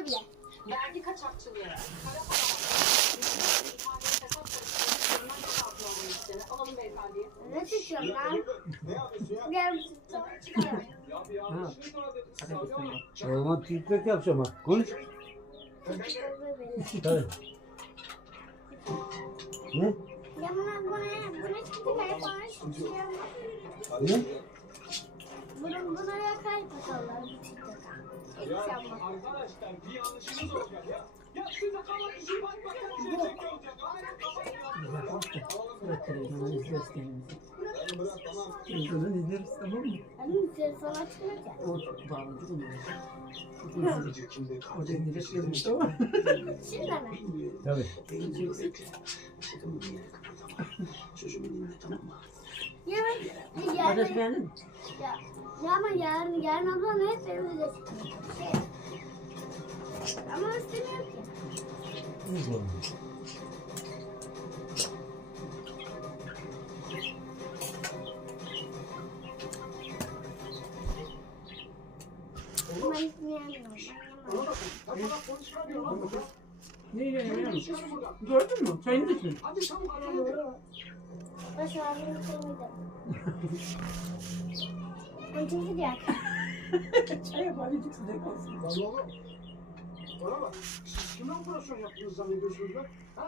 bile. Vergi kaçakçılığı, kara para. Alalım beyefendiyi. Ne? Ne göster ama. bak. O zaman TikTok yapacağım ha. Konuş. Tabii. Ne? Ya arkadaşlar bir yanlışınız olacak ya. Ya size kalan işi bak bakalım şey çekiyor olacak. Aynen televizyonu izliyoruz kendimizi. Televizyonu izliyoruz tamam mı? Benim telefon açmayacak. O bağlantı kuruyor. Orada indirip yazmış ama. Şimdi mi? Tabii. Çocuğumu dinle tamam mı? Adres yarın, beğendin mi? Ya, ama yarın, yarın ablam hep evimizde çıkıyor. Şey. Ama istemiyorum ki. Ama istemiyorum. Ben. Ne yiyorsun? Gördün mü? Çayını da içtin. Hadi çabuk hadi. Doğru. Çok sıcak. Çay yap abicik sıcak olsun. Lan oğlum. Bana bak. Siz kime operasyon yaptınız zannediyorsunuz lan? Ha?